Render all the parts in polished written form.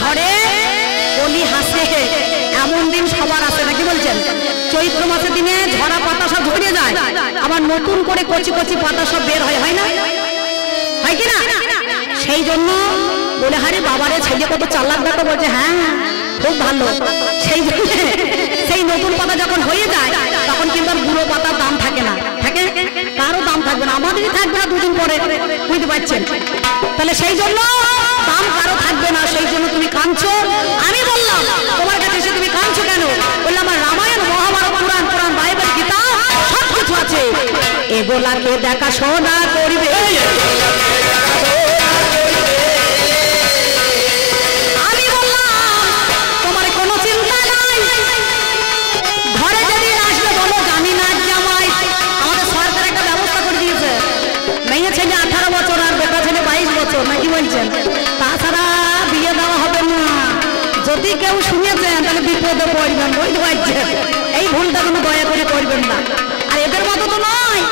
ঝরে কলি হাসে এমন দিন সবার আছে নাকি বলছেন? চৈত্র মাসের দিনে ঝরা পাতা সব ঝরে যায়, আবার নতুন করে কচি কচি পাতা সব বের হয়, হয় না? হয় কি না? সেই জন্য বলে হারে বাবারে ছেলে কত চালাক দেখো, বলছে হ্যাঁ খুব ভালো। সেই জন্য সেই নতুন পাতা যখন হয়ে যায় তখন কিন্তু আর বুড়ো পাতার দাম থাকে না, থাকে কারো দাম থাকবে না, আমাদেরই থাকবে না দুদিন পরে, বুঝতে পারছেন? তাহলে সেই জন্য দাম কারো থাকবে না, সেই জন্য তুমি কাঁদছো। আমি বললাম তোমার কাছে এসে তুমি কাঁদছো কেন? বললাম আমার রামায়ণ মহাভারত পুরাণ পুরাণ বাইবেল গীতা সব কিছু আছে, এগুলাকে দেখাশোনা করবে। আমি বললাম তোমার কোনো চিন্তা নাই, ঘরে যদি আসবে বলো জানি না জামাই। আমাদের সরকার একটা ব্যবস্থা করে দিয়েছে, মেয়ে ছেলে 18 বছর আর বেটা ছেলে 22 বছর, নাকি বলছেন? তাছাড়া বিয়ে দেওয়া হবে না। যদি কেউ শুনেছেন তাহলে বিপদে পড়বেন, বুঝতে পারছেন? এই ভুলটা কোনো দয়া করে করবেন না। আর এদের মতো তো নয়,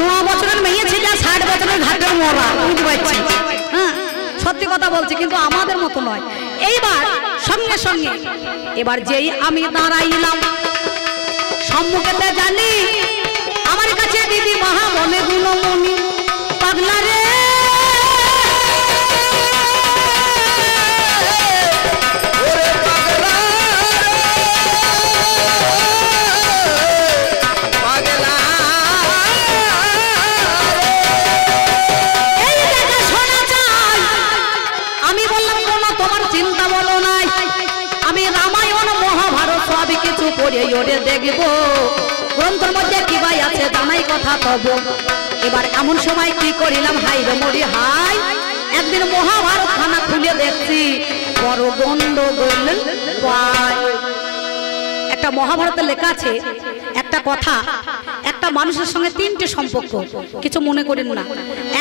9 বছরের মেয়ে ছেলে 60 বছরের ঘাটের মরা, বুঝতে পারছেন? হ্যাঁ সত্যি কথা বলছি, কিন্তু আমাদের মতো নয়। এইবার সঙ্গে সঙ্গে এবার যেই আমি দাঁড়াইলাম সম্মুখেতে জানি আমার কাছে দিদি মহা মনে গুণমণি পাগলা রে, দেখব গ্রন্থের মধ্যে কি ভাই আছে জানাই কথা তব। এবার এমন সময় কি করিলাম, হাই রে মরি হাই, একদিন মহাভারত খানা খুলে দেখছি বড় গন্ডগোল পায়। একটা মহাভারতে লেখা আছে একটা কথা, একটা মানুষের সঙ্গে 3টে সম্পর্ক, কিছু মনে করেন না।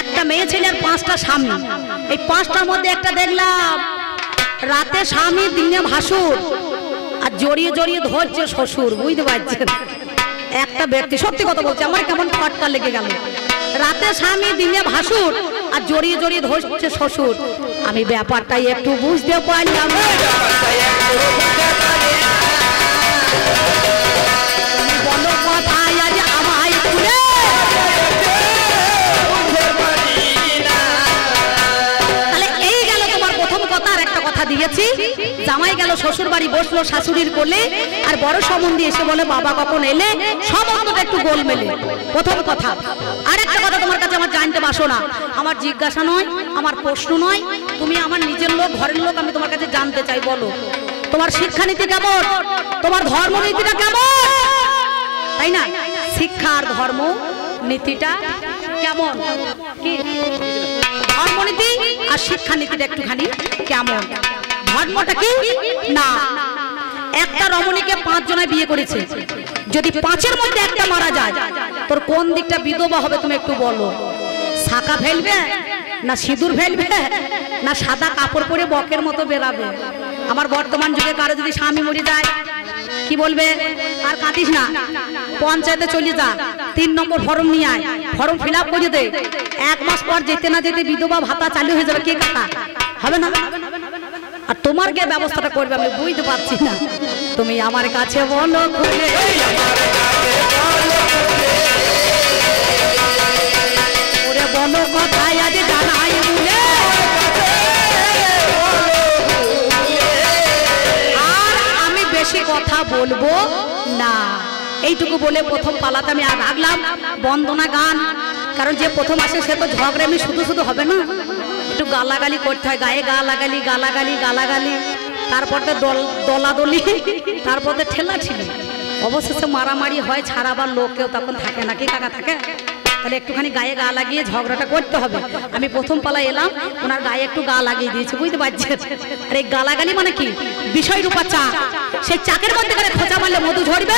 একটা মেয়ে ছেলে আর 5টা স্বামী, এই 5টার মধ্যে একটা দেখলাম রাতে স্বামী দিনে ভাসুর আর জড়িয়ে জড়িয়ে ধরছে শ্বশুর, বুঝতে পারছেন? একটা ব্যক্তি, সত্যি কথা বলছে, আমার কেমন খটকা লেগে গেল। রাতে স্বামী দিনে ভাসুর আর জড়িয়ে জড়িয়ে ধরছে শ্বশুর। আমি ব্যাপারটা একটু বুঝতে পারলাম। বলো কথায় আজ আমায় তুলে তাহলে এই গেল তোমার প্রথম কথা। আর একটা কথা দিয়েছি, জামাই গেল শ্বশুর বাড়ি, বসলো শাশুড়ির কোলে, আর বড় সম্বন্ধী এসে বলে বাবা কখন এলে, সম্বন্ধটা একটু গোল মেলে, প্রথম কথা। আর একটা কথা তোমার কাছে আমার জানতে বাসো না, আমার জিজ্ঞাসা নয়, আমার প্রশ্ন নয়, তুমি আমার নিজের লোক, ঘরের লোক, আমি তোমার কাছে জানতে চাই, বলো তোমার শিক্ষানীতি কেমন, তোমার ধর্মনীতিটা কেমন, তাই না? শিক্ষা আর ধর্ম নীতিটা কেমন, কি ধর্মনীতি আর শিক্ষানীতিটা একটুখানি কেমন? ধর্মটা কি না, একটা রমণীকে 5 জনায় বিয়ে করেছে, যদি 5-এর মধ্যে একটা মারা যায় তোর কোন দিকটা বিধবা হবে তুমি একটু বলো? শাখা ফেলবে না সিঁদুর ফেলবে না সাদা কাপড় পরে বকের মতো বেরাবে? আমার বর্তমান যুগে কারো যদি স্বামী মরে যায় কি বলবে? আর কাঁদিস না, পঞ্চায়েতে চলে যা, 3 নম্বর ফর্ম নিয়ে আয়, ফর্ম ফিল আপ করে দে, 1 মাস পর যেতে না যেতে বিধবা ভাতা চালু হয়ে যাবে। কে কাকা হবে না? আর তোমার কে ব্যবস্থাটা করবে আমি বুঝতে পারছি না। তুমি আমার কাছে বলো খুলে, ওরে বলো কথায় আজ জানাই বলে। আর আমি বেশি কথা বলবো না, এইটুকু বলে প্রথম পালাতে আমি আর রাখলাম বন্দনা গান। কারণ যে প্রথম আসে সে তো ঝগড়ামি শুধু শুধু হবে না, একটু গালাগালি করতে হয়, গায়ে গালাগালি গালাগালি গালাগালি, তারপর তো দলাদলি, তারপর তো ঠেলাঠেলি, অবশেষে মারামারি হয়, ছাড়াবার লোক কেউ তখন থাকে না। কি কাকা থাকে? তাহলে একটুখানি গায়ে গা লাগিয়ে ঝগড়াটা করতে হবে। আমি প্রথম পালা এলাম, ওনার গায়ে একটু গা লাগিয়ে দিয়েছি, বুঝতে পারছেন? আর এই গালাগালি মানে কি? বিষয় রূপা চাক, সেই চাকের মধ্যে করে খোঁচা মারলে মধু ঝরবে,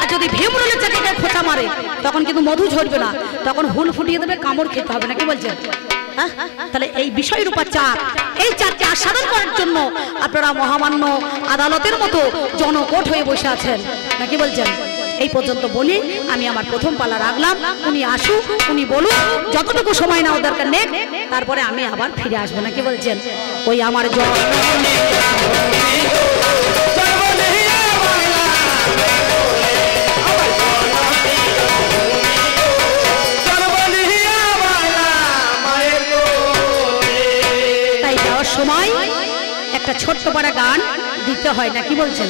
আর যদি ভীমরুলের চাকে খোঁচা মারে তখন কিন্তু মধু ঝরবে না, তখন হুল ফুটিয়ে দেবে, কামড় খেতে হবে না। কি বলছেন? তাহলে এই বিষয় রূপা চাক, এই চাককে আস্বাদন করার জন্য আপনারা মহামান্য আদালতের মতো জনকোট হয়ে বসে আছেন, নাকি বলছেন? এই পর্যন্ত বলি আমি আমার প্রথম পালা রাখলাম। উনি আসুক, উনি বলুন, যতটুকু সময় নেওয়ার দরকার নেই, তারপরে আমি আবার ফিরে আসবো। না কি বলছেন? ওই আমার তাই যাওয়ার সময় একটা ছোট্ট পাড়া গান দিতে হয়, না কি বলছেন?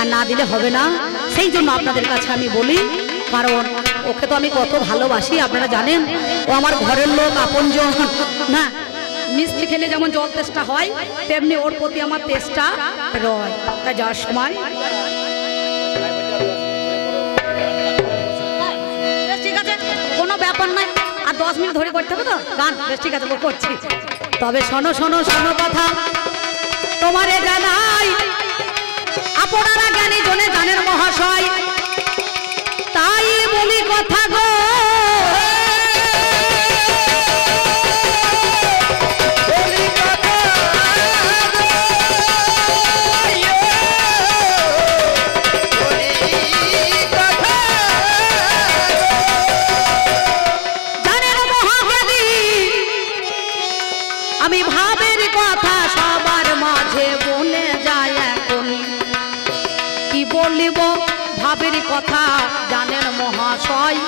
আর না দিলে হবে না। সেই জন্য আপনাদের কাছে আমি বলি, কারণ ওকে তো আমি কত ভালোবাসি আপনারা জানেন। ও আমার ঘরের লোক, আপনজন। না, মিষ্টি খেলে যেমন জল তেষ্টা হয়, তেমনি ওর প্রতি আমার তেষ্টা রয়। তাই যাওয়ার সময় ঠিক আছে, কোনো ব্যাপার নাই। আর 10 মিনিট ধরে করতে হবে তো গান? বেশ ঠিক আছে, করছি। তবে শোনো শোনো শোনো কথা তোমারে জানাই, আপনারা জ্ঞানী জনে জানেন মহাশয়, তাই বলি কথা গো। জানেন মহাজ্ঞানী, আমি ভাবের কথা সবার মাঝে বলে যায় এখন, কি বলিব ভাবের কথা জানেন মহাশয়,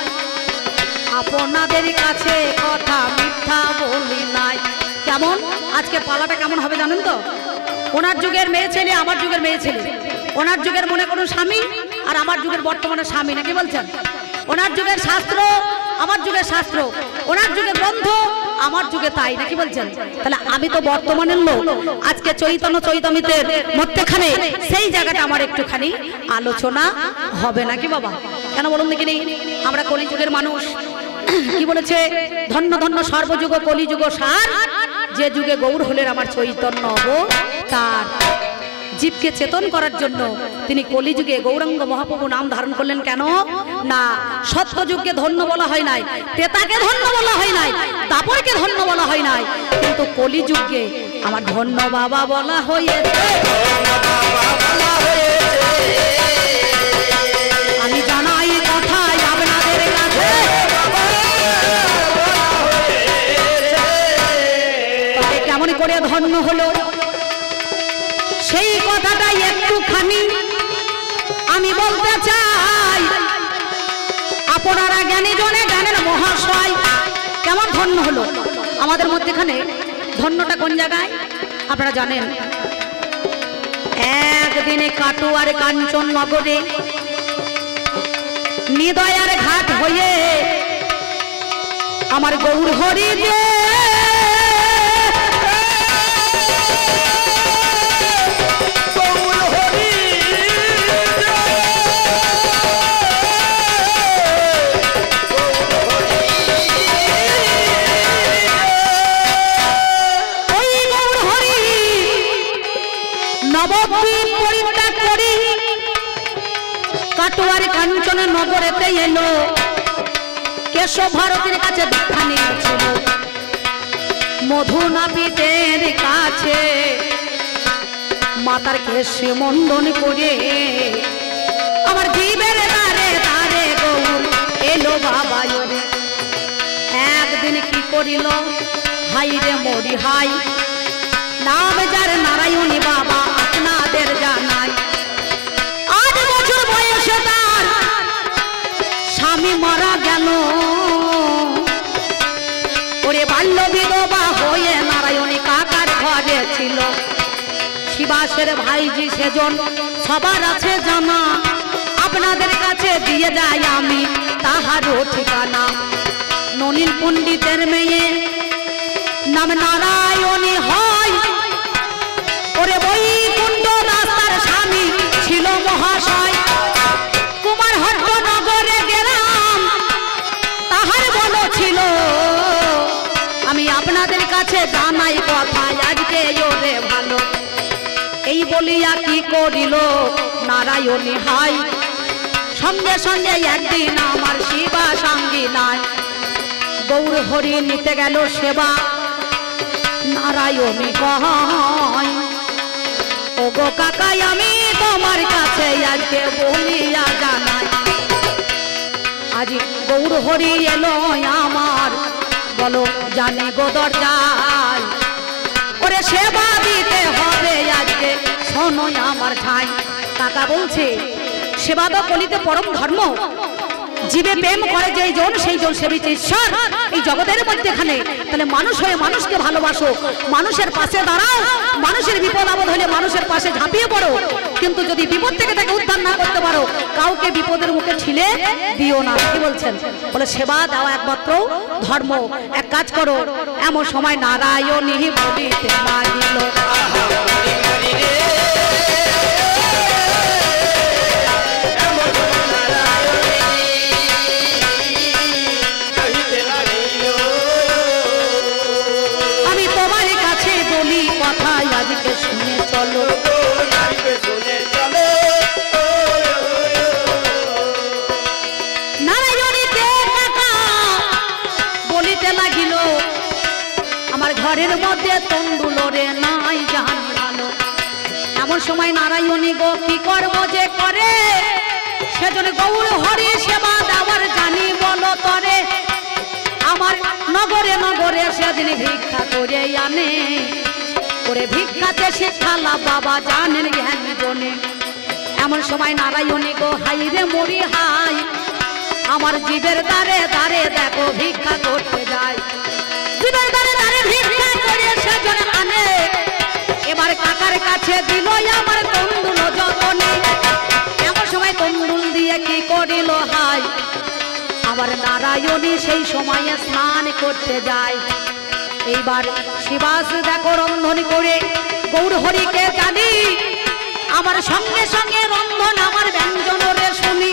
আপনাদের কাছে কথা মিথ্যা বলি নাই। কেমন আজকে পালাটা কেমন হবে জানেন তো? ওনার যুগের মেয়ে ছেলে, আমার যুগের মেয়ে ছেলে। ওনার যুগের মনে কোনো স্বামী, আর আমার যুগের বর্তমানে স্বামী, নাকি বলছেন? ওনার যুগের শাস্ত্র, আমার যুগের শাস্ত্র। ওনার যুগের গ্রন্থ, আমার যুগে তাই, নাকি বলছেন? তাহলে আমি তো বর্তমানের লোক। আজকে চৈতন্য চৈতমিতের মধ্যেখানে সেই জায়গাটা আমার একটুখানি আলোচনা হবে, নাকি বাবা? কেন বলুন দেখিনি? আমরা কলিযুগের মানুষ। কি বলেছে? ধন্য ধন্য সর্বযুগ কলিযুগ সার, যে যুগে গৌর হলেন আমার চৈতন্য অবতার। জীবকে চেতন করার জন্য তিনি কলিযুগে গৌরাঙ্গ মহাপ্রভু নাম ধারণ করলেন। কেন না? সত্যযুগকে ধন্য বলা হয় নাই, তেতাকে ধন্য বলা হয় নাই, তারপরকে ধন্য বলা হয় নাই, কিন্তু কলিযুগকে আমার ধন্য বাবা বলা হয়েছে। আমি জানাই কথাই আপনাদের কাছে, তবে কেমন করে ধন্য হলো সেই কথাটাই একটুখানি আমি বলতে চাই। আপনারা জ্ঞানী জনে জানেন মহাশয়, কেমন ধন্য হলো আমাদের মধ্যেখানে। ধন্যটা কোন জায়গায় আপনারা জানেন? একদিনে কাটুয়ার কাঞ্চন নগরে নিদয়ার ঘাট হয়ে আমার গৌর হরি যে নবদ্বীপ পরিত্যাগ করি কাটোয়ার কাঞ্চন নগরেতে এলো। কেশব ভারতের কাছে দীক্ষা নিয়েছিল, মধু নাপিতের কাছে মাতার কেশে মন্ডন করে আমার জীবের দ্বারে দ্বারে গৌর এলো বাবা। একদিন কি করিল হাই রে মরি হাই, নাম যার নারায়ণী বাবা আপনাদের জানাই। 8 বছর বয়সে তার স্বামী মারা গেল, ওরে বাল্য বিধবা হয়ে নারায়ণী কাকার ঘরে ছিল। শিবাসের ভাইজি সেজন সবার আছে জানা, আপনাদের কাছে দিয়ে যাই আমি তাহারও ঠিকানা। ননীন পণ্ডিতের মেয়ে নাম নারায়ণী হয়, ওরে বৈকুণ্ঠ রাস্তার স্বামী ছিল মহাশয়। কুমার হট্ট নগরে গেলাম, তাহার বলো ছিল আমি আপনাদের কাছে জানাই কথা আজকে ওরে ভালো। এই বলিয়া কি করিল নারায়ণী হাই, সঙ্গে সঙ্গে একদিন আমার শিবা সঙ্গী নাই। গৌর হরি নিতে গেল সেবা, নারায়ণী কয় ও গো কাকাই আমি তোমার কাছে আজকে বলিয়া জানাই। গৌর হরি এলো আমার বলো জানি গো দরজায় ওরে সেবা দিতে হবে আজকে শোনো আমার ঠাই কাকা বলছে সেবা তো কলিতে পরম ধর্ম জীবে প্রেম করে যেই জন সেই জন সেবিছে ঈশ্বর এই জগতের মধ্যেখানে তাহলে মানুষ হয়ে মানুষকে ভালোবাসো মানুষের পাশে দাঁড়াও মানুষের বিপদ আপদ হলে মানুষের পাশে ঝাঁপিয়ে পড়ো কিন্তু যদি বিপদ থেকে তাকে উদ্ধার না করতে পারো কাউকে বিপদের মুখে ঠেলে দিও না কি বলছেন বলে সেবা দেওয়া একমাত্র ধর্ম এক কাজ করো এমন সময় নারায়ণী বলিতে লাগিল শুনে চলো নারায়ণীকে কাকা বলিতে লাগিল আমার ঘরের মধ্যে তন্ডুলরে নাই জান ভালো এমন সময় নারায়ণী গো কি কর্ম যে করে সেজন্য গৌর হরি সেবা দেওয়ার জানি বলো তরে আমার নগরে নগরে সেদিন ভিক্ষা করে আনে ওরে ভিক্ষাতে শিক্ষালা বাবা জানেন জ্ঞানী জনে এমন সময় নারায়ণী গো হাই রে মরি হাই আমার জীবের দ্বারে দ্বারে দেখো ভিক্ষা করতে যায় জীবের দ্বারে দ্বারে ভিক্ষা করে সেজন আনে এবার কাকার কাছে দিল আমার তন্ডুল যতনে এমন সময় তন্ডুল দিয়ে কি করিল হাই আবার নারায়ণী সেই সময়ে স্নান করতে যায় এইবার শিবাস দেখো রন্ধন করে গৌর হরিকে জানি আমার সঙ্গে সঙ্গে রন্ধন আমার ব্যঞ্জন রে শুনি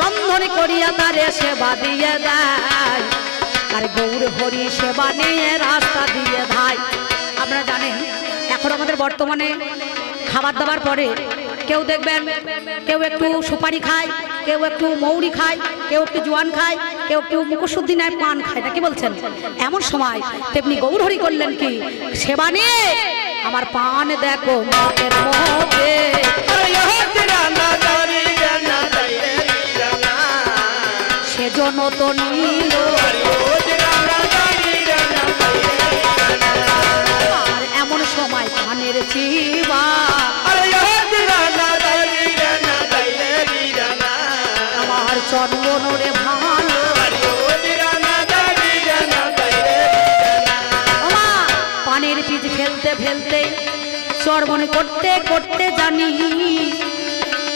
রন্ধন করিয়া তারে সেবা দিয়ে দেয় আর গৌর হরি সেবা নিয়ে রাস্তা দিয়ে ধায় আপনারা জানেন এখন আমাদের বর্তমানে খাবার দাবার পরে কেউ দেখবেন কেউ একটু সুপারি খায় কেউ একটু মৌরি খায় কেউ একটু জোয়ান খায় কেউ একটু মুখশুদ্ধি নেয় পান খায় না কি বলছেন এমন সময় তেমনি গৌর হরি করলেন কি সেবা নিয়ে আমার পান দেখো মুখের মধ্যে সেজন্য তো নিল আর এমন সময় পানের চিবা আমার চন্দনরে ভালো পানের বীজ ফেলতে ফেলতে চর্বণ করতে করতে জানি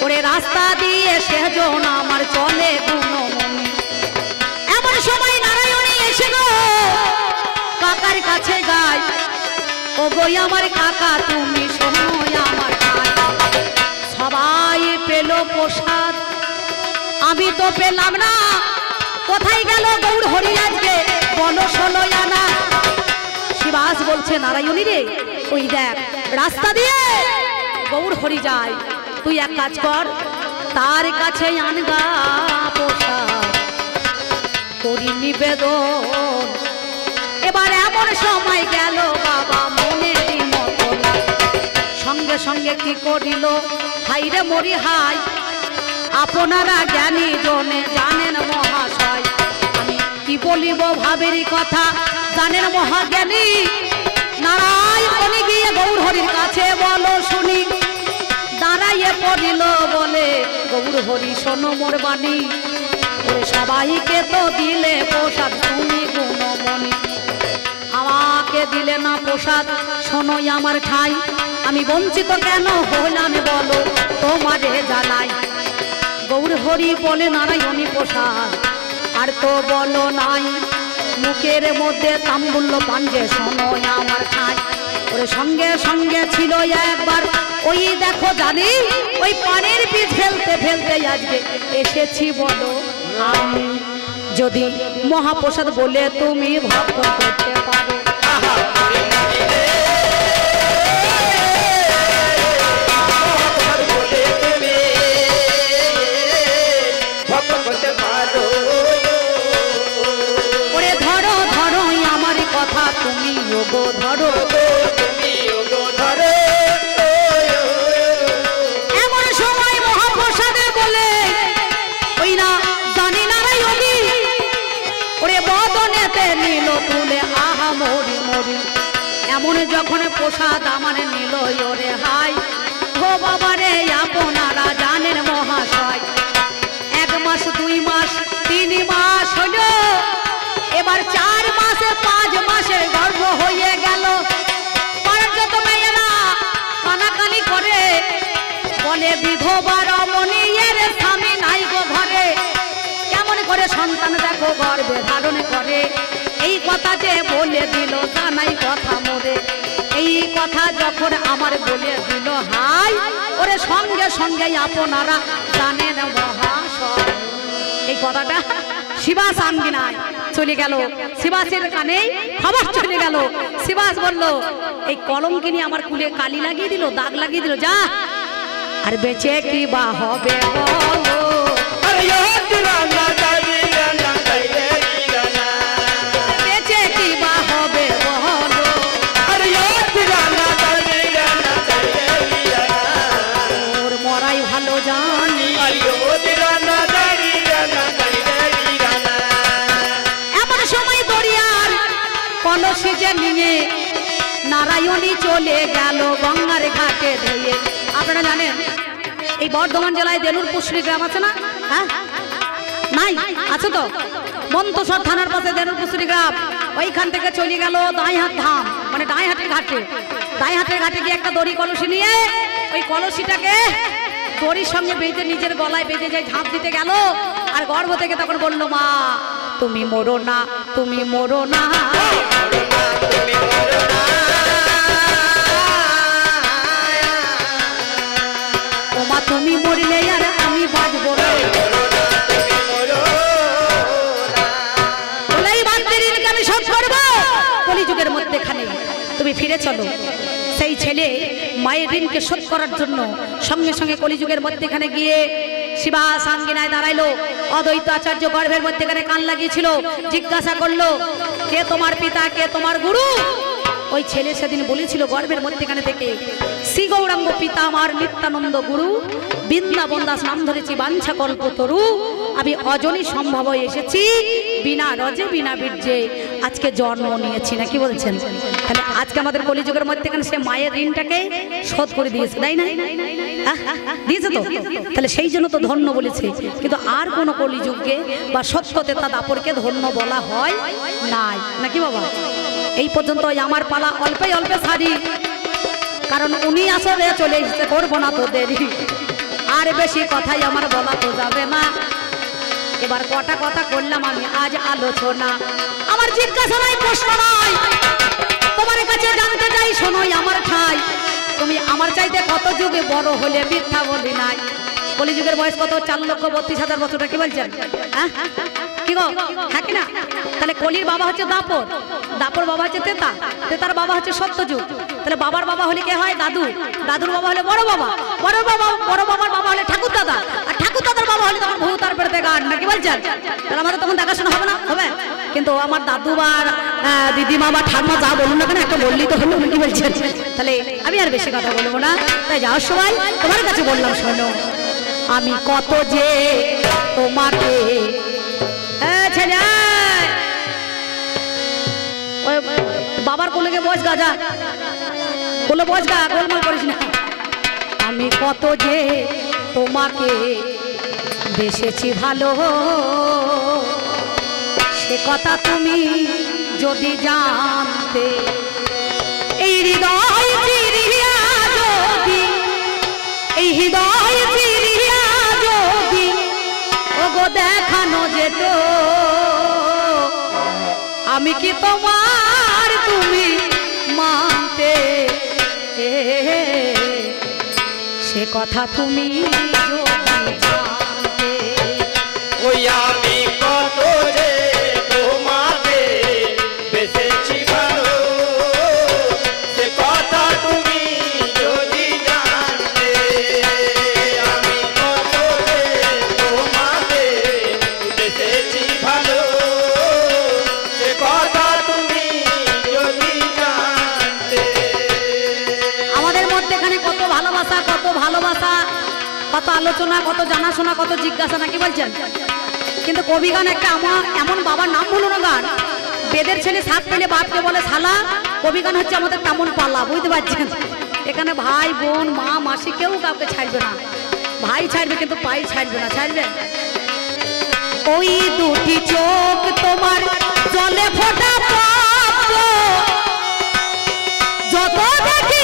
ওরে রাস্তা দিয়ে সেজন আমার চলে গুণমণি এমন সময় নারায়ণী এসে গো কাকার কাছে গায় ও গই আমার কাকা তুমি শোনো আমার সবাই পেল প্রসাদ আমি তো পেলাম না কোথায় গেল গৌর হরি আজকে বলো ষোলো আনা শিবাস বলছে নারায়ণী রে ওই দেখ রাস্তা দিয়ে গৌর হরি যায় তুই এক কাজ কর তার কাছে আনগা প্রসাদ করি নিবেদন এবার এমন সময় গেল বাবা মনে মতো সঙ্গে সঙ্গে কি করিল হাই রে মরি হাই আপনারা জ্ঞানী জনে জানেন মহাশয় আমি কি বলিব ভাবের কথা জানেন মহাজ্ঞানী নারায়ণী গিয়ে গৌর হরির কাছে বলো শুনি দাঁড়াইয়ে পড়িল বলে গৌর হরি শোনো মোর বাণী ওরে সবাইকে তো দিলে প্রসাদ তুমি গুণমণি আমাকে দিলে না প্রসাদ শোনোই আমার ঠাই আমি বঞ্চিত কেন হইলাম বলো তোমারে জানাই গৌর হরি বলে নারায়ণী প্রসাদ আর তো বলো নাই মুখের মধ্যে তাম্বুল্য পাঞ্জে শোনো আমার ঠাই ওরে সঙ্গে সঙ্গে ছিল একবার ওই দেখো জানি ওই পানের বীজ ফেলতে ফেলতে আজকে এসেছি বলো আমি যদি মহাপ্রসাদ বলে তুমি ভক্ত করতে পারো ওরে ধরো ধরো আমার কথা তুমি যোগো ধরো এমন সময় মহাপ্রসাদে বলে ওই না জানি নারায়ণী যখন প্রসাদ আমার নিল ওরে হাই ও বাবারে আপনারা জানেন মহাশয় 1 মাস 2 মাস 3 মাস হলো এবার 4 মাসে 5 মাসের গর্ভ হয়ে গেল পাড়ার যত মেয়েরা কানাকানি করে বলে বিধবা রমণী এর স্বামী নাই গো ঘরে কেমন করে সন্তান দেখো গর্ভে ধারণ করে এই কথা যে বলে দিল জানাই কথা মোরে এই কথা যখন আমার বলে দিল হাই ওরে সঙ্গে সঙ্গে আপনারা জানেন মহাশয় এই কথাটা শিবাস আঙ্গিনায় চলে গেল শিবাসের কানে খবর চলে গেল শিবাস বলল এই কলঙ্কিনী আমার কুলে কালি লাগিয়ে দিল দাগ লাগিয়ে দিল যা আর বেঁচে কি বা হবে বলো বেঁচে কি বা হবে বলো ওর মরাই ভালো জানি এমন সময় দরিয়ার কলসি যে নিয়ে নারায়ণী চলে গেল গঙ্গার ঘাটে ধুয়ে আপনারা জানেন এই বর্ধমান জেলায় দেনুরপুশ্রী গ্রাম আছে না হ্যাঁ নাই আছে তো মন্তসর থানার পাশে দেনুরপুশ্রী গ্রাম ওইখান থেকে চলে গেল দাইহাট ধাম মানে দাইহাটের ঘাটে গিয়ে একটা দড়ি কলসি নিয়ে ওই কলসিটাকে দড়ির সঙ্গে বেঁধে নিজের গলায় বেঁধে যায় ঝাঁপ দিতে গেল আর গর্ভ থেকে তখন বললো মা তুমি মরো না তুমি মরো না ওমা তুমি মরলে আর আমি বাঁচবো না বলেই বান্দির ঋণকে আমি শোধ করবো কলিযুগের মধ্যেখানে তুমি ফিরে চলো সেই ছেলে মায়ের ঋণকে শোধ করার জন্য সঙ্গে সঙ্গে কলিযুগের মধ্যেখানে গিয়ে শিবাস আঙ্গিনায় দাঁড়াইলো অদ্বৈত আচার্য গর্ভের মধ্যেখানে কান লাগিয়েছিল জিজ্ঞাসা করলো কে তোমার পিতা কে তোমার গুরু ওই ছেলে সেদিন বলেছিল গর্ভের মধ্যেখানে থেকে শ্রী গৌরাঙ্গ পিতা আমার নিত্যানন্দ গুরু বৃন্দাবন দাস নাম ধরেছি বাঞ্ছা কল্পতরু আমি অজনী সম্ভব এসেছি বিনা রজে বিনা বীর্যে আজকে জন্ম নিয়েছি না কি বলছেন তাহলে আজকে আমাদের কলিযুগের মধ্যেখানে সে মায়ের ঋণটাকে শোধ করে দিয়েছে তাই না দিয়েছে তো তাহলে সেই জন্য তো ধন্য বলেছে কিন্তু আর কোন কলিযুগকে বা সত্যতেতা দাপরকে ধন্য বলা হয় নাই নাকি বাবা এই পর্যন্ত আমার পালা অল্পে অল্পে সারি কারণ উনি আসলে চলে এসেছে করবো না তো দেরি আর বেশি কথাই আমার বলা তো যাবে না এবার কটা কথা করলাম আমি আজ আলোচনা আমার জিজ্ঞাসা নাই প্রশ্ন নাই তোমার কাছে জানতে চাই শোনোই আমার ঠাই তুমি আমার চাইতে কত যুগে বড় হলে মিথ্যা বলি নাই কলিযুগের বয়স কত 4,32,000 বছরটা কি বলছেন হ্যাঁ কি গো হ্যাঁ কিনা তাহলে কলির বাবা হচ্ছে দাপর দাপর বাবা হচ্ছে তেতা তেতার বাবা হচ্ছে সত্যযুগ তাহলে বাবার বাবা হলে কে হয় দাদু দাদুর বাবা হলে বড় বাবা বড় বাবার বাবা হলে ঠাকুর দাদা আর ঠাকুর দাদার বাবা হলে তখন বহু তার পেড়তে গান নাকি বলছেন তাহলে আমাদের তখন দেখাশোনা হবে না হবে কিন্তু আমার দাদু বা দিদিমা বা ঠাম্মা যা বলুন না কেন একটা বললেই তো হলো কি বলছেন তাহলে আমি আর বেশি কথা বলবো না তাই যাওয়ার সময় তোমার কাছে বললাম শোনো আমি কত যে তোমাকে ছেলে ওই বাবার কোলে বস গাজা কোলে বস গা গোলমাল করিস না আমি কত যে তোমাকে বেসেছি ভালো সে কথা তুমি যদি জানতে এই হৃদয় চিরিয়া যদি এই হৃদয় চিরিয়া যদি ওগো দেখানো যেত আমি কি তোমার তুমি মানতে সে কথা তুমি যদি জানতে ওই আমি কত যে তোমাকে বেসেছি ভালো সে কথা তুমি যদি জানতে আমি কত যে তোমাকে বেসেছি ভালো সে কথা তুমি যদি জানতে আমাদের মধ্যেখানে কত ভালোবাসা কত আলোচনা কত জানাশোনা কত জিজ্ঞাসা নাকি বলছেন কিন্তু কবি গান একটা এমন বাবার নাম বলো না গান বেদের ছেলে সাপ পেলে বাপকে বলে শালা কবি গান হচ্ছে আমাদের তেমন পালা, বুঝতে পারছেন? এখানে ভাই বোন মা মাসি কেউ কাউকে ছাড়বে না, ভাই ছাড়বে কিন্তু পাই ছাড়বে না, ছাড়বে। ওই দুটি চোখ তোমার জলে ফোটা পাপ, যত দেখি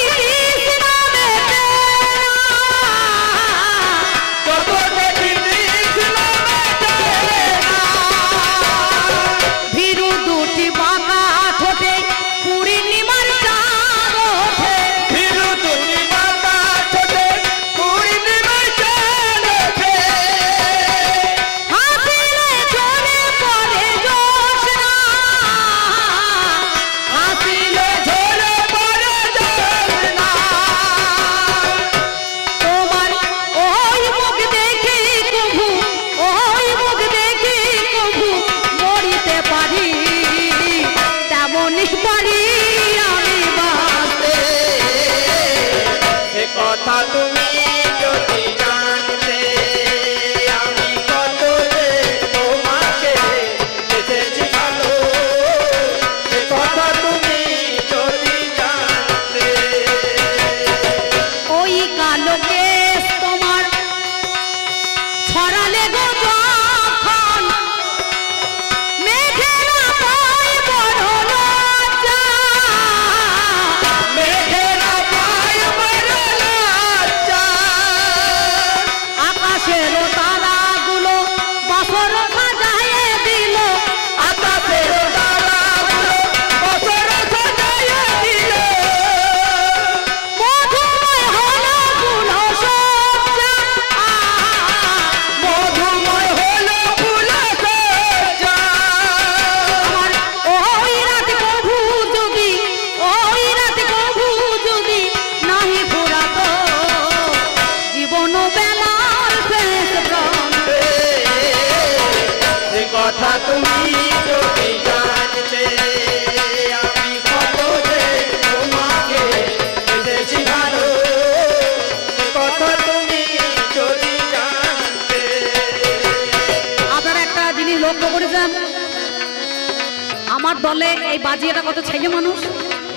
আমার দলে এই বাজিয়েটা কত ছেলে মানুষ,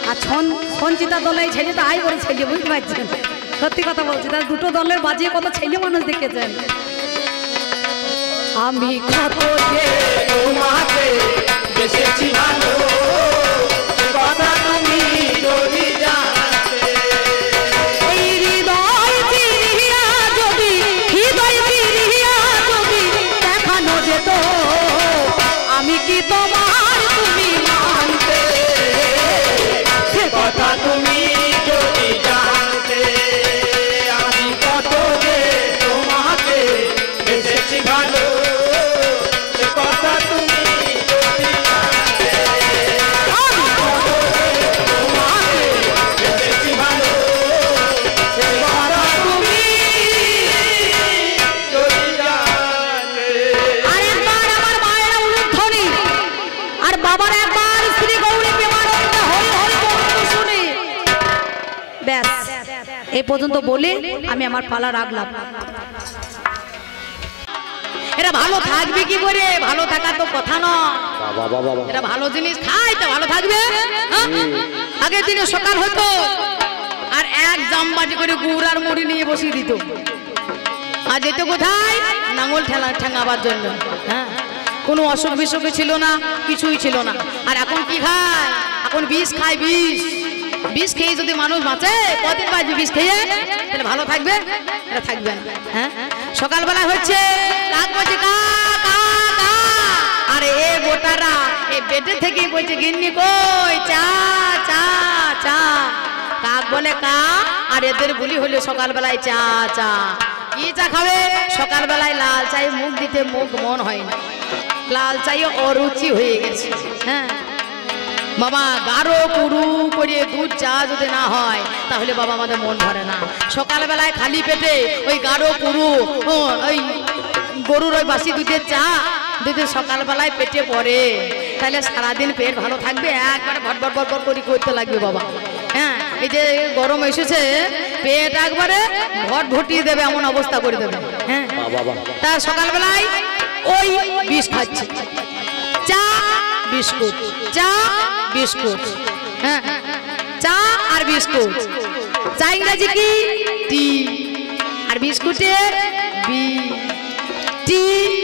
আর সঞ্চিতা দলে এই ছেলেটা আই বড় ছেলে, বুঝতে পারছেন? সত্যি কথা বলছি, তার দুটো দলের বাজিয়ে কত ছেলে মানুষ দেখেছেন। আমি কত যে তোমাকে বেসেছি ভালো, কথা তুমি যদি জানতে, এই হৃদয় চিরিয়া যদি, হৃদয় চিরিয়া যদি দেখানো যেত, আমি কি তোমার তুমি মানতে, সে কথা তুমি যদি জানতে, আমি কত যে তোমাকে বেসেছি ভালো, সে কথা তুমি যদি জানতে, আমি কত যে তোমাকে বেসেছি ভালো, সে কথা তুমি যদি জানতে। আরেকবার আমার মায়েরা উলুধ্বনি, আর বাবার একবার শ্রী গৌরী প্রেমানন্দ হরি হরি বলতে শুনে, ব্যাস এই পর্যন্ত বলে আমি আমার পালা রাখলাম। এরা ভালো থাকবে কি করে? ভালো থাকার তো কথা নয়, এরা ভালো জিনিস খায় তো ভালো থাকবে। আগের দিনে সকাল হতো আর এক জামবাটি করে গুড় আর মুড়ি নিয়ে বসিয়ে দিত, আর যেত কোথায়? নাঙল ঠেঙাবার জন্য। হ্যাঁ, কোনো অসুখ বিসুখ ছিল না, কিছুই ছিল না। আর এখন কি খায়? এখন বিষ খায়, বিষ। বিষ খেয়ে যদি মানুষ বাঁচে, কদিন বাঁচবে বিষ খেয়ে? তাহলে ভালো থাকবে? এটা থাকবে না। হ্যাঁ, সকালবেলা হচ্ছে কাক বলছে কা কা কা, আর এ গোটারা এই বেডে থেকেই বলছে গিন্নি কই চা চা চা। কাক বলে কা, আর এদের বলি হলো সকালবেলায় চা চা। কি চা খাবে? সকালবেলায় লাল চায়ে মুখ দিতে মুখ মন হয় না, লাল চায়ে অরুচি হয়ে গেছে। হ্যাঁ বাবা, গাঢ় কুরু করে দুধ চা যদি না হয় তাহলে বাবা আমাদের মন ভরে না। সকালবেলায় খালি পেটে ওই গাঢ় কুরু, ওই গরুর ওই বাসি দুধের চা যদি সকালবেলায় পেটে পড়ে, তাহলে সারাদিন পেট ভালো থাকবে, একবারে ভটভট ভটভট করে করতে লাগবে বাবা। হ্যাঁ, এই যে গরম এসেছে, পেট একবারে ভট ভটিয়ে দেবে, এমন অবস্থা করে দেবে। হ্যাঁ, তা সকালবেলায় ওই বিষ খাচ্ছে, চা বিস্কুট, চা বিস্কুট। হ্যাঁ, বিস্কুট। চা ইংরেজি কি? টি। আর বিস্কুটের B. T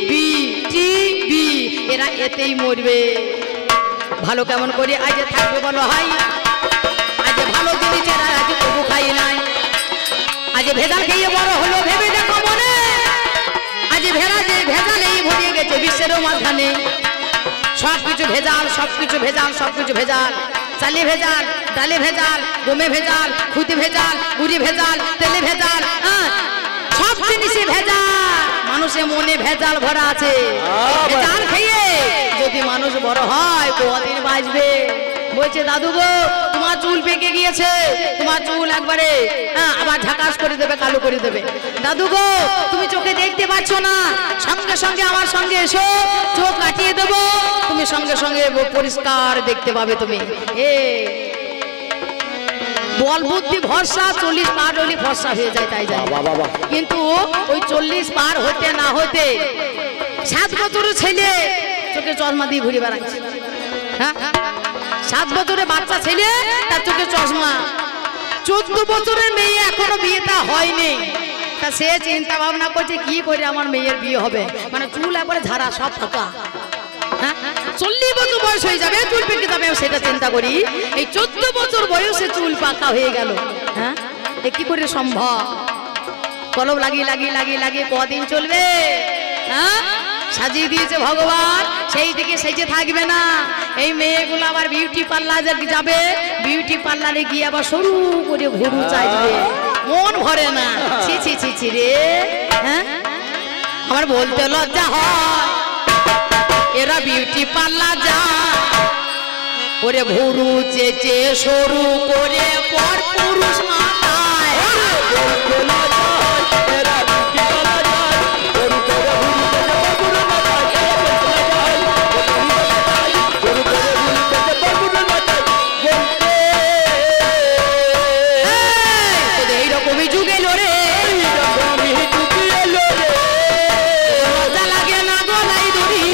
B, T B. এরা এতেই মরবে। ভালো কেমন করে আজ থাকবে বলো হাই? আজ ভালো জিনিস এরা আজ তবু খাই নাই। আজ ভেজাল খেয়ে বড় হলো ভেবে দেখো মনে। আজ ভেজালেই ভরিয়ে গেছে বিশ্বেরও মাঝখানে। সবকিছু ভেজাল, সবকিছু ভেজাল, সবকিছু ভেজাল। চালে ভেজাল, ডালে ভেজাল, গমে ভেজাল, খুঁতে ভেজাল, গুড়ি ভেজাল, তেলে ভেজাল, সব জিনিসে ভেজাল। মানুষের মনে ভেজাল ভরা আছে। ভেজাল খেয়ে যদি মানুষ বড় হয় কদিন বাঁচবে? বলছে দাদু গো তোমার চুল পেকে গিয়েছে, তোমার চুল একবারে আবার ঝাকাস করে দেবে, কালো করে দেবে। দাদু গো তুমি চোখে দেখতে পাচ্ছ না, সঙ্গে সঙ্গে আমার সঙ্গে এসো, চোখ কাটিয়ে দেবো, তুমি সঙ্গে সঙ্গে পরিষ্কার দেখতে পাবে তুমি। বল বুদ্ধি ভরসা 40 পার হলে ভরসা হয়ে যায়, তাই যায়। কিন্তু ওই 40 পার হতে না হতে 7 বছরের ছেলে চোখে চশমা দিয়ে ঘুরে বেড়াচ্ছে। হ্যাঁ, 7 বছরের বাচ্চা ছেলে তার চোখে চশমা। 14 বছরের মেয়ে এখনো বিয়েটা হয়নি, তা সে চিন্তা ভাবনা করছে কি করে আমার মেয়ের বিয়ে হবে। মানে চুল একবারে ঝাড়া, সব ফাঁকা। 40 বছর বয়স হয়ে যাবে, চুল পেকে যাবে, সেটা চিন্তা করি। এই 14 বছর বয়সে চুল পাকা হয়ে গেল। হ্যাঁ, এ কি করে সম্ভব? কলম লাগিয়ে লাগিয়ে লাগিয়ে লাগিয়ে কদিন চলবে? হ্যাঁ, সাজিয়ে দিয়েছে ভগবান, সেই দিকে সেজে থাকবে না। এই মেয়েগুলো আবার বিউটি পার্লারে যাবে, বিউটি পার্লারে গিয়ে আবার সরু করে ভুরু চাইবে, মন ভরে না। ছি ছি ছি ছি রে। হ্যাঁ, আমার বলতে লজ্জা হয়, এরা বিউটি পার্লার যায়, ওরে ভুরু চেচে সরু করে পর পুরুষ মাথায়। এইরকমই যুগ এলো রে, মজা লাগে না গলায় দড়ি।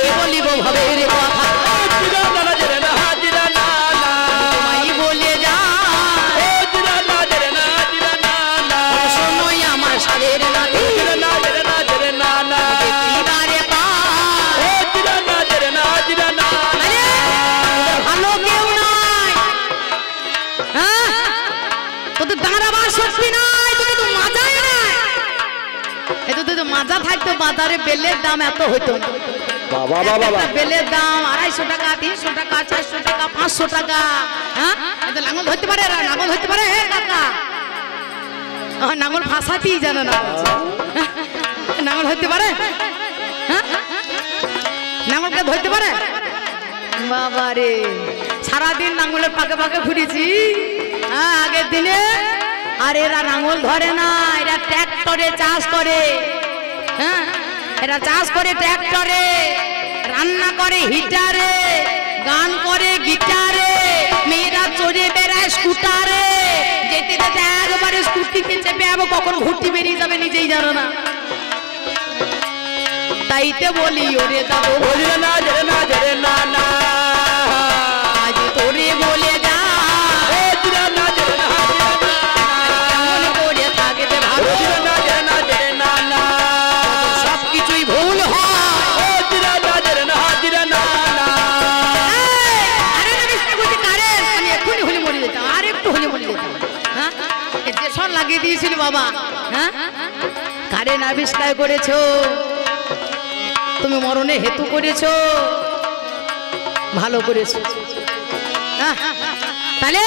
কি বলিব ভাবের কথা, তোমায় বলে যা, শোনোই আমার সারের নাতি, এবারে পা ভালো কেউ নাই। হ্যাঁ, তোদের দাঁড়াবার শক্তি নাই, তোদের তো মাজাই নাই। এত মাজা থাকতো বাজারে বেলের দাম এত হইতো না। একটা বেলের দাম 250 টাকা, 300 টাকা, 400 টাকা, 500 টাকা। হ্যাঁ, এত লাঙল ধরতে পারে, লাঙল ধরতে পারে। হে কাকা, লাঙল ফাঁসাতেই জানে না, লাঙল ধরতে পারে? হ্যাঁ, লাঙলকে ধরতে পারে? বাবা রে, সারাদিন লাঙলের পাকে পাকে ঘুরেছি আগের দিনে। আর এরা লাঙল ধরে না, এরা ট্র্যাক্টরে চাষ করে। হ্যাঁ, এরা চাষ করে ট্র্যাক্টরে, রান্না করে হিটারে, গান করে গিটারে, মেয়েরা চড়ে বেড়ায় স্কুটারে। যেতে যেতে একবারে স্কুটিতে চেপে যাবো, কখন ঘুরতে বেরিয়ে যাবে নিজেই জানো না। তাইতে বলি ওরে দাও আজ তোরে বলে যা, কেমন করে থাকবে ভালো, সবকিছুই ভুল হয়। আমি এক্ষুনি হলে মরে যেতাম, আর একটু হলে মরে যেতাম। হ্যাঁ, ইনজেকশন লাগিয়ে দিয়েছিল বাবা। হ্যাঁ, কারেন্ট আবিষ্কার করেছো, তুমি মরণে হেতু করেছো, ভালো করেছো। তাহলে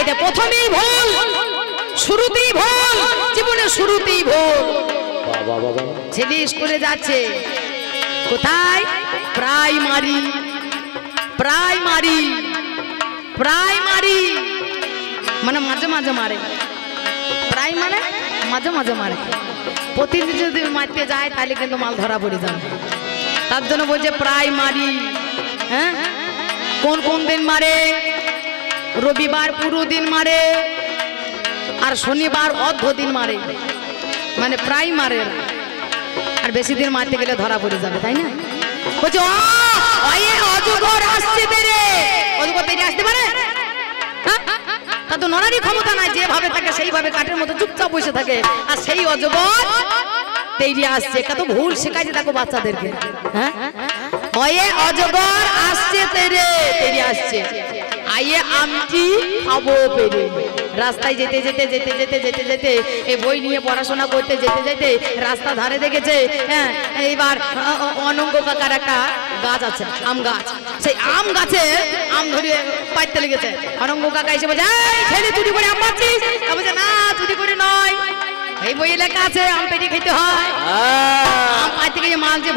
এটা প্রথমেই ভুল, শুরুতেই ভুল, জীবনের শুরুতেই ভুল। ছেলে স্কুলে যাচ্ছে, কোথায়? প্রাইমারি। প্রাইমারি, প্রাইমারি মানে মাঝে মাঝে মারে। প্রাই মানে মাঝে মাঝে মারে। প্রতিদিন যদি মারতে যায় তাহলে কিন্তু মাল ধরা পড়ে যাবে। তার জন্য বলছে প্রাইমারি। হ্যাঁ, কোন কোন দিন মারে? রবিবার পুরো দিন মারে, আর শনিবার অর্ধ দিন মারে, মানে প্রাইমারি। আর বেশি দিন মারতে গেলে ধরা পড়ে যাবে, তাই না? বলছে ওই অজগর আসছে তেরে, অজগর তেরে আসতে পারে? তা তো নড়ারই ক্ষমতা নাই, যেভাবে থাকে সেইভাবে কাঠের মতো চুপচাপ বসে থাকে। আর সেই অজগর তেরে আসছে, কত ভুল শেখাইছে দেখো বাচ্চাদেরকে। হ্যাঁ, ওই অজগর আসছে তেরে, তেরে আসছে, আইয়ে আমটি খাবো পেরে। রাস্তায় যেতে যেতে যেতে যেতে যেতে যেতে এই বই নিয়ে পড়াশোনা করতে যেতে যেতে রাস্তা ধারে দেখেছে, হ্যাঁ, এইবার অনঙ্গ কাকার একটা গাছ আছে, আম গাছ। সেই আম গাছে আম ধরে পাইতে লেগেছে। অনঙ্গ কাকা এসে বলছে, এই ছেলে চুরি করে আম পাচ্ছিস? বলছে, না চুরি করে নয়, এই বই লেখা আছে আম পেটে খেতে হয়। আম পাইতে গিয়ে মাল যে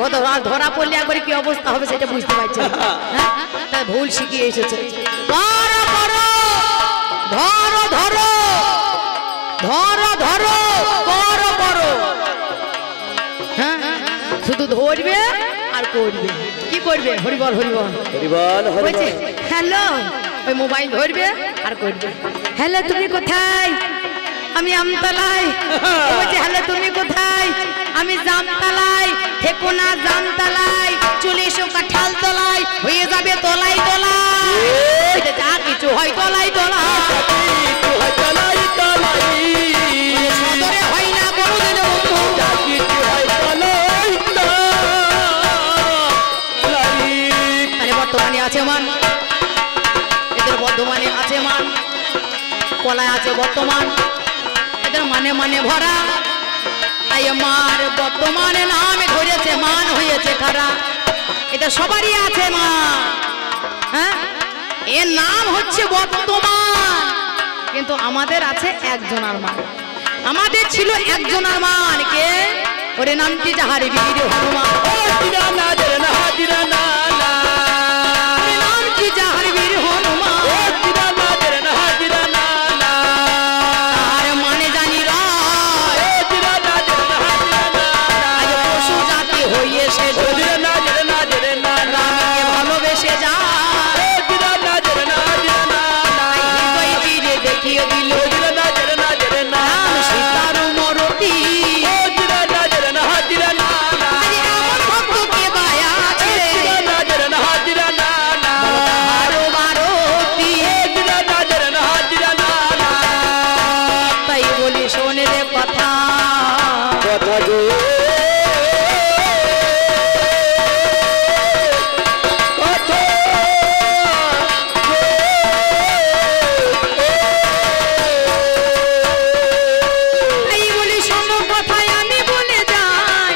ধরা পড়লে একবারে কি অবস্থা হবে সেটা বুঝতে পারছে না। তাই ভুল শিখিয়ে এসেছে। ধরো ধরো ধরো ধরো ধরো ধরো করো করো, হ্যাঁ, শুধু ধরবে আর করবে। কি করবে? হরিবল হরিবল হরিবল বলছে, হ্যালো, ওই মোবাইল ধরবে আর করবে। হ্যালো তুমি কোথায়? আমি আমতলায়। বলছে, হ্যালো তুমি কোথায়? আমি জামতলায়। থেকো না জামতলায়, চলে এসো কাঁঠাল তলায়, হয়ে যাবে তলাই তলায়। যা কিছু হয় তলাই তলায়, সদরে হয় না কোনোদিনও বন্ধু, যা কিছু হয় তলাই তলাই। তাহলে বর্তমানে আছে মান, এদের বর্ধমানে আছে মান, কলায় আছে বর্তমান, এদের মানে মানে ভরা। তাই আমার বর্তমানে নামে ধরেছে, মান হয়েছে খারা। এটা সবারই আছে মান, হ্যাঁ, এর নাম হচ্ছে বর্তমান। কিন্তু আমাদের আছে একজনের মান। আমাদের ছিল একজনের মান, কে? ওরে নামটি যাহারে বীর হনুমান। নামটি যাহার বীর হনুমান, তার মানে জানি রায়, আজ পশু জাতি হইয়ে সে রামকে ভালোবেসে যায়। হৃদয় তীরে দেখিয়ে দিল রাম সীতার মূর্তি। আজ এমন ভক্ত কে বায়া আছে, বারো বারোটি। তাই বলি শোনে রে কথা, তাই বলি শোনো কথায় আমি বলে যাই।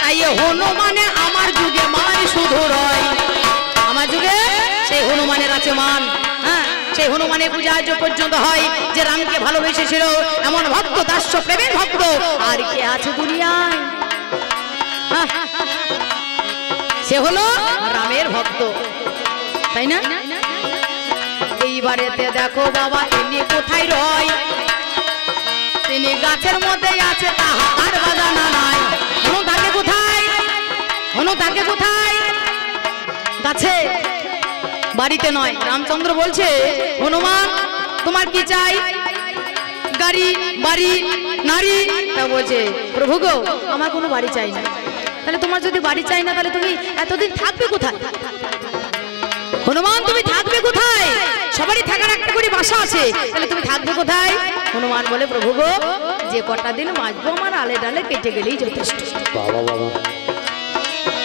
তাই হনুমানে আমার যুগে মান শুধু রয়, আমার যুগে সেই হনুমানের আছে মান। হ্যাঁ, সেই হনুমানের পূজা আজ পর্যন্ত হয়, যে রামকে ভালোবেসেছিল, এমন ভক্ত, দাস্য প্রেমের ভক্ত আর কে আছে দুনিয়ায়? হ্যাঁ, সে হলো রামের ভক্ত, তাই না? এইবারেতে দেখো বাবা তিনি কোথায় রয়, তিনি গাছের মধ্যে আছে, তাহার বাজানা নাই। হনু থাকে কোথায়? হনু থাকে কোথায়? গাছে, বাড়িতে নয়। রামচন্দ্র বলছে, হনুমান তোমার কি চাই? গাড়ি, বাড়ি, নারী? তা বলছে, প্রভু গো আমার কোনো বাড়ি চাই না। তাহলে তোমার যদি বাড়ি চাই না, তাহলে তুমি এতদিন থাকবে কোথায়? হনুমান তুমি থাকবে কোথায়? সবারই থাকার একটা করে বাসা আছে, তাহলে তুমি থাকবে কোথায়? হনুমান বলে, প্রভু গো যে কটা দিন বাঁচবো আমার আলে ডালে কেটে গেলেই যথেষ্ট।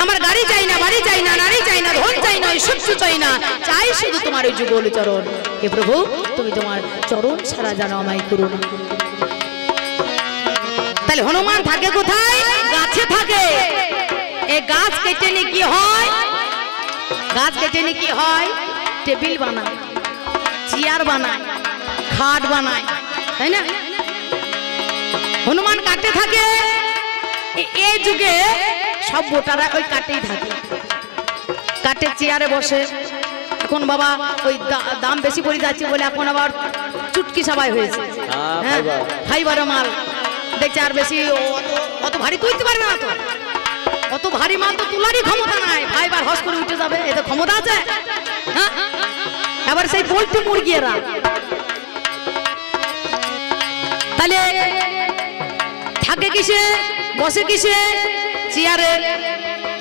আমার গাড়ি চাই না, বাড়ি চাই না, নারী চাই না, ধন চাই না, ঐশ্বর্য চাই না, চাই শুধু তোমার ওই যুগল চরণ। হে প্রভু তুমি তোমার চরণ ছাড়া যেন আমায় করো না। তাহলে হনুমান থাকে কোথায়? গাছে থাকে। এই গাছ কেটে নিয়ে কি হয়? গাছ কেটে নিয়ে কি হয়? টেবিল বানায়, চেয়ার বানায়, খাট বানায়, তাই না? হনুমান কাটে থাকে। এই যুগে সব ভোটাররা ওই কাটেই থাকে, কাটে চেয়ারে বসে। এখন বাবা ওই দাম বেশি পড়ে যাচ্ছে বলে এখন আবার চুটকি সবাই হয়েছে, হ্যাঁ, ফাইবার মাল দেখছে। আর বেশি অত ভারী তুলতে পারবে না, তো অত ভারী মাল তো তোলারই ক্ষমতা নাই। ফাইবার হস করে উঠে যাবে, এতে ক্ষমতা আছে? হ্যাঁ, এবার সেই পোল্ট্রি মুরগিরা তাহলে থাকে কিসে? বসে কিসে? চেয়ারে।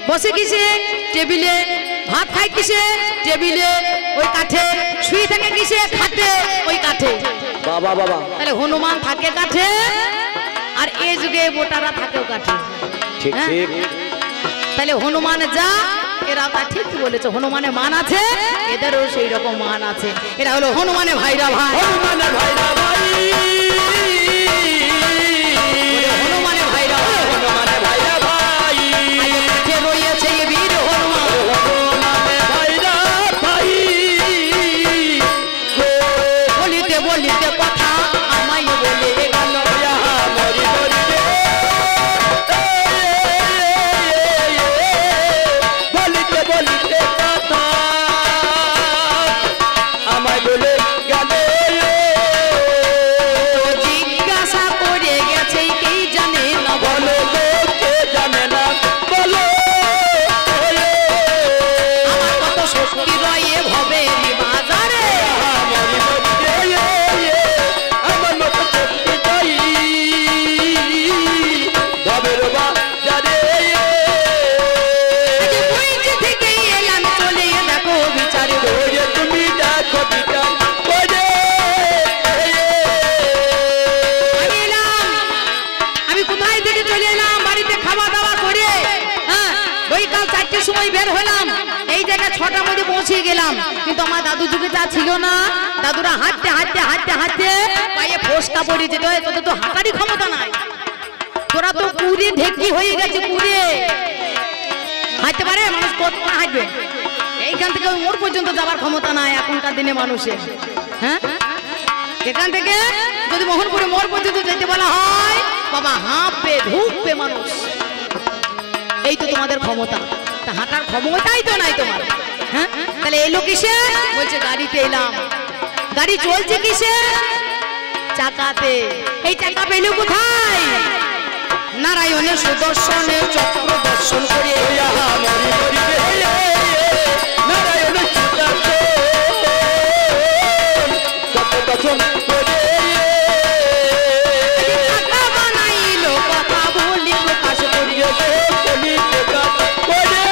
বসে কিসে? টেবিলে। ভাত খায় কিসে? টেবিলে ওই কাঠে। শুয়ে থাকে কিসে? খাটে ওই কাঠে। বাবা বাবা, তাহলে হনুমান থাকে কাঠে, আর এই যুগে বোটারা থাকেও কাঠে। ঠিক হ্যাঁ? ঠিক। তাহলে হনুমান যা, এরা তা ঠিক বলেছে, হনুমানের মান আছে, এদেরও সেই রকম মান আছে। এরা হলো হনুমানের ভাইরা ভাই। হনুমানের ভাইরা ভাই, হনুমানের ভাইরা ভাই, হনুমানের ভাইরা ভাই, আজকে কাঠে রয়েছে এই বীর হনুমান। হনুমানের ভাইরা ভাই। বলিতে বলিতে কথা আমায় বলে গেল, মরি মরি রে, বলিতে বলিতে কথা আমায় বলে গেল। জিজ্ঞাসা করে গেছে কে জানে না, বলো গো, কে জানে না বলো। আমার কত শক্তি রয়ে ভবে বাজারে। মরি মরি রে, আমার মতো শক্তি চাই ভবের বাজারে। আজ বইতে থেকে এলাম চলে দেখো বিচার ওরে তুমি দেখো বিচার করে। আমি এলাম, আমি কোথায় থেকে চলে এলাম, বাড়িতে খাওয়া দাওয়া করে, হ্যাঁ বৈকাল 4টের সময় বের হলাম, এই জায়গায় 6টার মধ্যে পৌঁছে গেলাম। কিন্তু আমার দাদু যুগে যা ছিল না, দাদুরা হাঁটতে হাঁটতে হাঁটতে হাঁটতে পায়ে ফোসকা পড়ে যেত। তোদের তো হাঁটারই ক্ষমতা নাই, তোরা তো পুরে ঢেকি হয়ে গেছে, পুরে হাঁটতে পারে মানুষ, কত হাঁটবে? এইখান থেকে ওই মোড় পর্যন্ত যাবার ক্ষমতা নাই এখনকার দিনে মানুষের। হ্যাঁ, এখান থেকে যদি মোহনপুরে মোড় পর্যন্ত যেতে বলা হয়, বাবা হাঁপবে ঢুকবে মানুষ। এই তো তোমাদের ক্ষমতা, তা হাঁটার ক্ষমতাই তো নাই তোমার। হ্যাঁ, তাহলে এলো কিসে? বলছে গাড়িতে এলাম। গাড়ি চলছে কিসে? চাকাতে। এই চাকা পেলো কোথায়? নারায়ণের সুদর্শনে চক্র দর্শন করে। মরি মরি রে, নারায়ণের সুদর্শন চক্র দর্শন করে। চাকা বানাইলো কথা বলি প্রকাশ করিও। বলি প্রকাশ করে।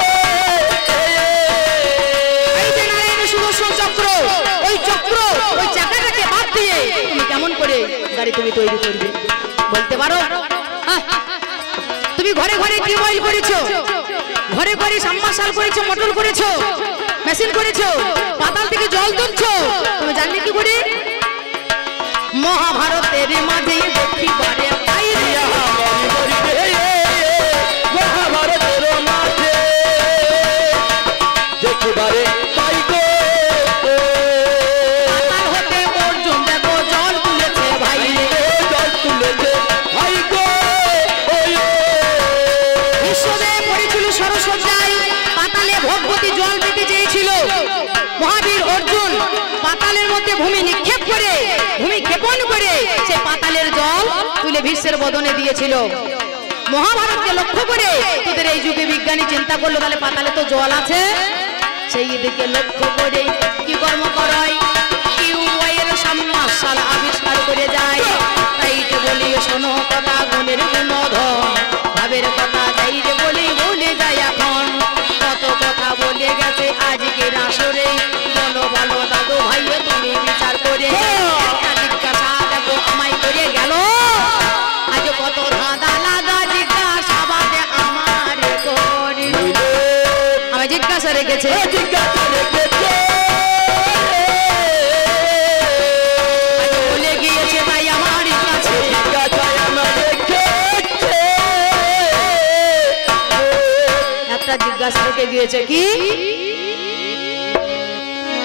এই যে নারায়ণের সুদর্শন চক্র, ওই চক্র, ওই চাকাটাকে বাদ দিয়ে তুমি কেমন করে গাড়ি তুমি তৈরি করবে বলতে পারো? হ্যাঁ? তুমি ঘরে ঘরে টিউবওয়েল করেছো, ঘরে ঘরে সাবমার্শাল করেছো, মোটর করেছো, মেশিন করেছো, পাতাল থেকে জল তুলছো, তুমি জানলে কি করে? মহাভারতের মাঝে দেখিবারে পাইরে। মরি মরি রে, মহাভারতের মাঝে দেখিবারে পাই গো। পাতাল হতে অর্জুন দেখো জল তুলেছে ভাই রে। জল তুলেছে ভাই গো। বিশ্বদেব পড়েছিল সরসজ্জায়, পাতালে ভগবতী জল পেতে চেয়েছিল। মহাবীর অর্জুন পাতালের মধ্যে ভূমি নিক্ষেপ করে, ভূমি ক্ষেপণ করে সে পাতালের জল তুলে ভীষ্মের বদনে দিয়েছিল। মহাভারতকে লক্ষ্য করে তোদের এই যুগে বিজ্ঞানী চিন্তা করলো, তাহলে পাতালে তো জল আছে, সেই দিকে লক্ষ্য করে কি কর্ম করায়? টিউবওয়েল সাবমার্শাল আবিষ্কার করে যায়। তাই তো বলি শোনো কথা গুণের গুণধন, ভাবের কথা তাই রে বলি ভুলে যায় এখন। কত কথা বলে গেছে আজকের আসরে, বলো বলো দাদু ভাই তুমি বিচার করে। একটা জিজ্ঞাসা দেখো আমায় করে গেল, আজ কত ধাঁধা লাগা জিজ্ঞাসাবাদে আমার করি। আমায় জিজ্ঞাসা রেখেছে, জিজ্ঞাসা রেখেছে। আজ বলে গিয়েছে তাই আমার কাছে। জিজ্ঞাসায় আমার রেখেছে। একটা জিজ্ঞাসা রেখে গিয়েছে কি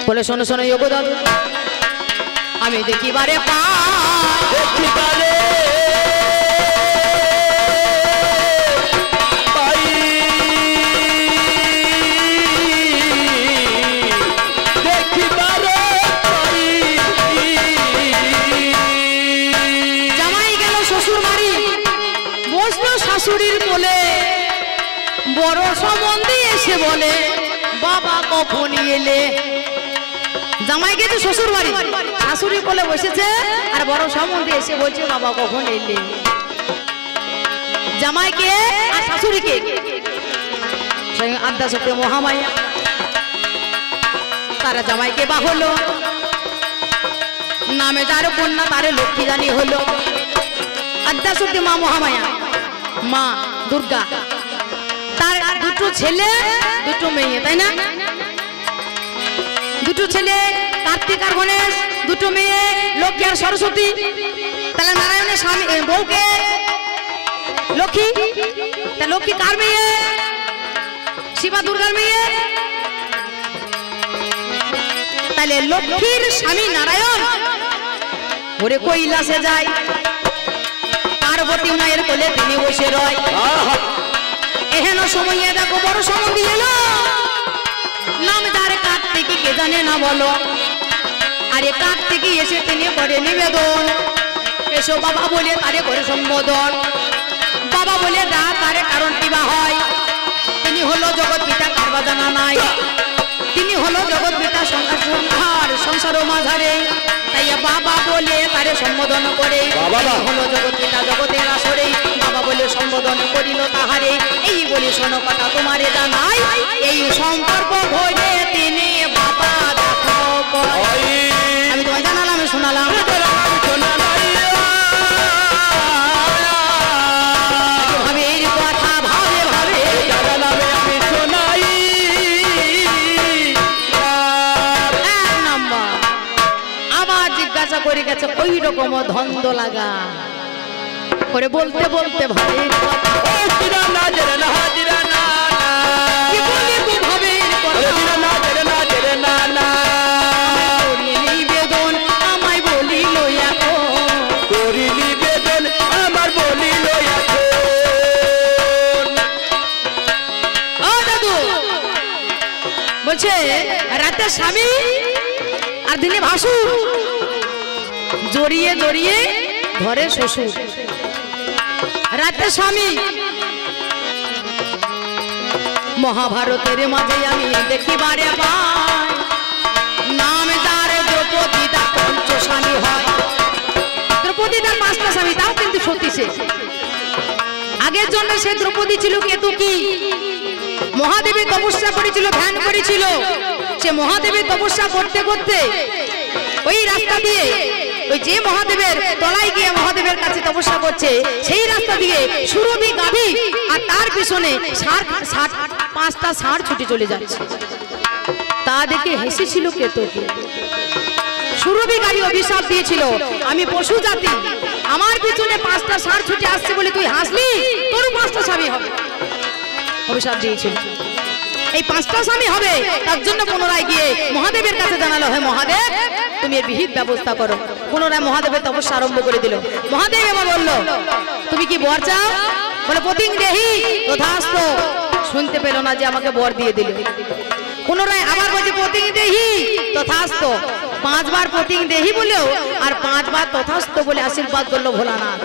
বলে, শোনো শোনো যোগ দাদু, আমি দেখিবারে পাই দেখিবারে পাই, দেখিবারে পাই। জামাই গেল শ্বশুর বাড়ি, বসলো শাশুড়ির কোলে, বড় সম্বন্ধে এসে বলে বাবা কখন এলে। জামাই গেছে শ্বশুর বাড়ি, শাশুড়ি কোলে বসেছে, আর বড় সম্বন্ধে এসে বলছে বাবা কখন এলে। জামাইকে আর শাশুড়িকে আদ্যা সত্যি মহামায়া তারা জামাইকে বা হলো, নামে যার কন্যা তারে লক্ষ্মী জানি হলো। আদ্যাশক্তি মা মহামায়া, মা দুর্গা, তার দুটো ছেলে দুটো মেয়ে, তাই না? দুটো ছেলে কার্তিক আর গণেশ, দুটো মেয়ে লক্ষ্মী আর সরস্বতী। তাহলে নারায়ণের স্বামী বউকে লক্ষ্মী, তা লক্ষ্মী কার মেয়ে? শিবা দুর্গার মেয়ে। তাহলে লক্ষ্মীর স্বামী নারায়ণ ওরে কৈলাসে যায়, পার্বতী মায়ের কোলে তিনি বসে রয়। এহেন সময়ে দেখো বড় সম্বন্ধী এলো, নাম যার কার্তিকী কে জানে না বলো। আরে কার্তিকী এসে তিনি করে নিবেদন, এসো বাবা বলে তারে করে সম্বোধন। বাবা বলে না তারে কারণ কি বা হয়, তিনি হলো জগৎ পিতা কারবা জানা নাই, তিনি হলো জগৎ পিতা সংসার মাঝারে, তাই বাবা বলে তারে সম্বোধন করে। হলো জগৎ পিতা জগতের আসরে, বাবা বলে সম্বোধন করিল তাহারে। এই বলে শোনো কথা তোমারে জানাই, এই সম্পর্ক ভরে তিনি বাবা দেখো। আমি তোমায় জানালাম, শোনালাম। করে গেছে ওই রকম ধন্দ লাগা করে বলতে বলতে ভাবে নিবেদন আমায় বলিল আমার বলিল দাদু বলছে রাতে স্বামী আর দিনে ভাসুর, জড়িয়ে জড়িয়ে ঘরে শ্বশুর, রাতে স্বামী। মহাভারতের মাঝে আমি দেখিবারে পাই, নাম যার দ্রৌপদী তার পঞ্চ স্বামী হয়। দ্রৌপদী তার 5টা স্বামী, তাও কিন্তু সতী সে। আগের জন্য সে দ্রৌপদী ছিল কেতুকী, মহাদেবের তপস্যা করেছিল, ধ্যান করেছিল। সে মহাদেবের তপস্যা করতে করতে ওই রাস্তা দিয়ে, ওই যে মহাদেবের তলায় গিয়ে মহাদেবের কাছে তপস্যা করছে, সেই রাস্তা দিয়ে সুরভি গাভী আর তার পিছনে 5টা ষাঁড় ছুটে চলে যাচ্ছে। তা দেখে হেসেছিল কেতকী। সুরভি গাভী অভিশাপ দিয়েছিল, আমি পশু জাতি, আমার পিছনে 5টা ষাঁড় ছুটে আসছে বলে তুই হাসলি, তোর 5টা স্বামী হবে। অভিশাপ দিয়েছিল এই 5টা স্বামী হবে। তার জন্য পুনরায় গিয়ে মহাদেবের কাছে জানালো, হে মহাদেব তুমি এর বিহিত ব্যবস্থা করো। পুনরায় মহাদেবের তপস্যা আরম্ভ করে দিল। মহাদেব এবার বললো, তুমি কি বর চাও? বলে পতিং দেহি তথাস্তু। শুনতে পেল না যে আমাকে বর দিয়ে দিল। পুনরায় আবার বলছে পতিং দেহি তথাস্তু। 5 বার পতিং দেহি বলেও আর 5 বার তথাস্তু বলে আশীর্বাদ করলো ভোলানাথ।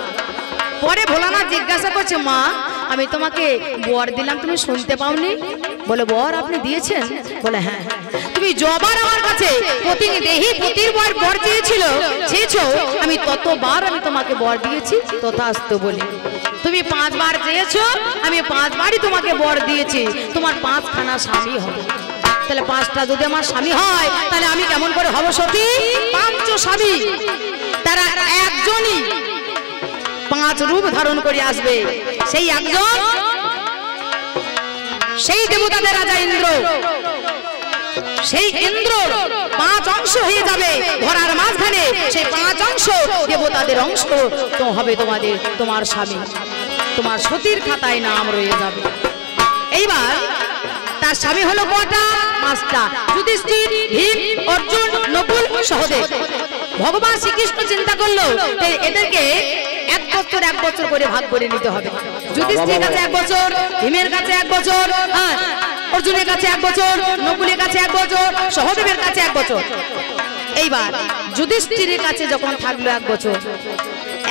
পরে ভোলানাথ জিজ্ঞাসা করছে, মা আমি তোমাকে বর দিলাম, তুমি শুনতে পাওনি? বলে বর আপনি দিয়েছেন? বলে হ্যাঁ। তুমি যবার আমার কাছে পতিং দেহি পতির বর চেয়েছো, আমি ততবার আমি তোমাকে বর দিয়েছি তথাস্তু বলে। তুমি 5 বার চেয়েছো, আমি 5 বারই তোমাকে বর দিয়েছি, তোমার 5খানা স্বামী হবে। তাহলে 5টা যদি আমার স্বামী হয়, তাহলে আমি কেমন করে হব সতী? 5 স্বামী, তারা একজনই 5 রূপ ধারণ করে আসবে। সেই একজন, সেই দেবতাদের রাজা ইন্দ্র। সেই ইন্দ্র 5 অংশ হয়ে যাবে ধরার মাঝখানে, সেই 5 অংশ দেবতাদের অংশ তো হবে তোমার স্বামী, তোমার সতীর খাতায় নাম রয়ে যাবে। এইবার তার স্বামী হলো কটা? 5টা। যুধিষ্ঠির, ভীম, অর্জুন, নকুল, সহদেব। ভগবান শ্রীকৃষ্ণ চিন্তা করলো এদেরকে 1 বছর করে ভাগ করে নিতে হবে। যুধিষ্ঠির কাছে 1 বছর, ভীমের কাছে 1 বছর, অর্জুনের কাছে 1 বছর, নকুলের কাছে 1 বছর, সহদেবের কাছে 1 বছর। এইবার যুধিষ্ঠিরের কাছে যখন থাকলো 1 বছর,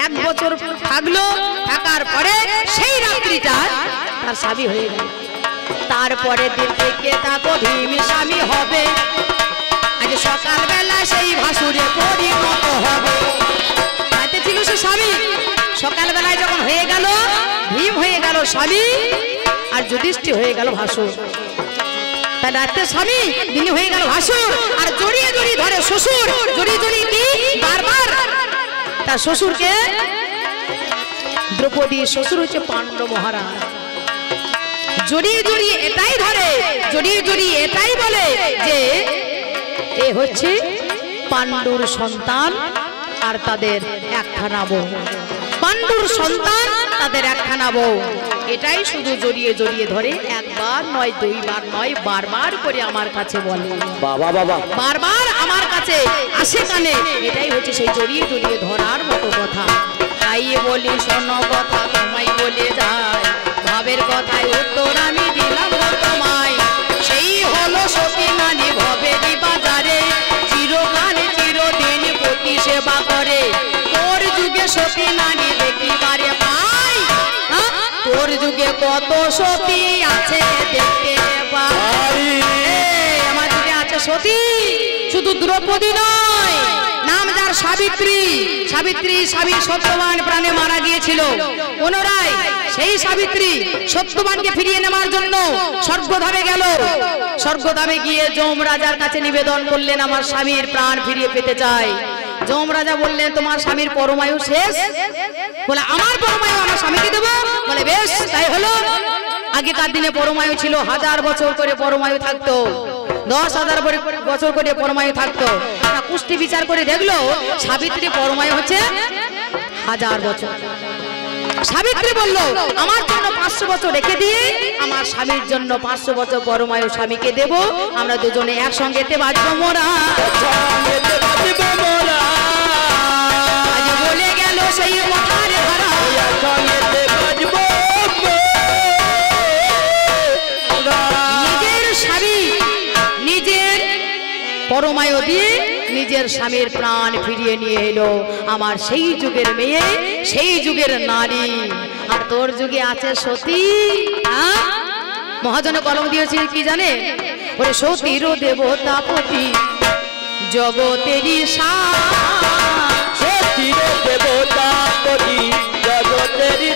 1 বছর থাকলো, থাকার পরে সেই রাত্রিটা তার স্বামী হয়ে গেল। তারপরে দিন থেকে তাকে ভীম স্বামী হবে। আজ সকালবেলা সেই ভাসুরে পরিণত হবে। রাতে ছিল সে স্বামী, সকালবেলায় যখন হয়ে গেল ভীম হয়ে গেল স্বামী, আর যুধিষ্ঠির হয়ে গেল ভাসুর। তাই রাতে স্বামী দিনে হয়ে গেল ভাসুর, আর জড়িয়ে জড়িয়ে ধরে শ্বশুর, জড়িয়ে জড়িয়ে কি বারবার তার শ্বশুরকে। দ্রৌপদীর শ্বশুর হচ্ছে পাণ্ডব মহারাজ। জড়িয়ে জড়িয়ে এটাই ধরে, জড়িয়ে জড়িয়ে এটাই বলে যে এ হচ্ছে পাণ্ডুর সন্তান আর তাদের একখানা বউ, পাণ্ডুর সন্তান তাদের একখানা বউ। এটাই শুধু জড়িয়ে জড়িয়ে ধরে, একবার নয় দুইবার নয়, বারবার করে আমার কাছে বলে, বাবা বাবা বারবার আমার কাছে আসে কানে। এটাই হচ্ছে সেই জড়িয়ে জড়িয়ে ধরার মতো কথা। তাই বলি শোনো কথা তোমায় বলে যায়, ভাবের কথায় উত্তর আমি দিলাম তোমায়। সেই হলো সতী নানি ভবেরই বাজারে, চিরকাল চিরদিন পতি সেবা করে। তোর যুগে সতী নানি দেখিবারে পাই, তোর যুগে কত সতী আছে দেখতে পাই। আমার যুগে আছে সতী, শুধু দ্রৌপদী নয়, নাম যার সাবিত্রী। সাবিত্রী স্বামী সত্যবান প্রাণে মারা গিয়েছিল, পুনরায় সেই সাবিত্রী সত্যবানকে ফিরিয়ে নেওয়ার জন্য স্বর্গধামে গেল। স্বর্গধামে গিয়ে যম রাজার কাছে নিবেদন করলেন, আমার স্বামীর প্রাণ ফিরিয়ে পেতে চাই। যম রাজা বললেন, তোমার স্বামীর পরমায়ু শেষ। বলে, আমার পরমায়ু আমার স্বামীকে দেবো। বলে, বেশ তাই হলো। আগেকার দিনে পরমায়ু ছিল 1000 বছর করে পরমায়ু থাকতো, 10,000 বছর করে পরমায়ু থাকতো। কুষ্টি বিচার করে দেখলো সাবিত্রী পরমায়ু হচ্ছে 1000 বছর। সাবিত্রী বলল, আমার জন্য 500 বছর রেখে দিয়ে আমার স্বামীর জন্য 500 বছর পরমায়ু স্বামীকে দেব, আমরা দুজনে একসঙ্গে বাঁচবো মোরা। আজ বলে গেল সেই মহার ধারা, নিজের স্বামী নিজের পরমায়ু দিয়ে নিজের স্বামীর প্রাণ ফিরিয়ে নিয়ে এলো আমার সেই যুগের মেয়ে, সেই যুগের নারী। আর তোর যুগে আছে সতী। মহাজনে কলম দিয়েছে কি জানে, ওরে সতীর দেবতাপতি জগতেরই সতীর দেবতাপতি জগতেরই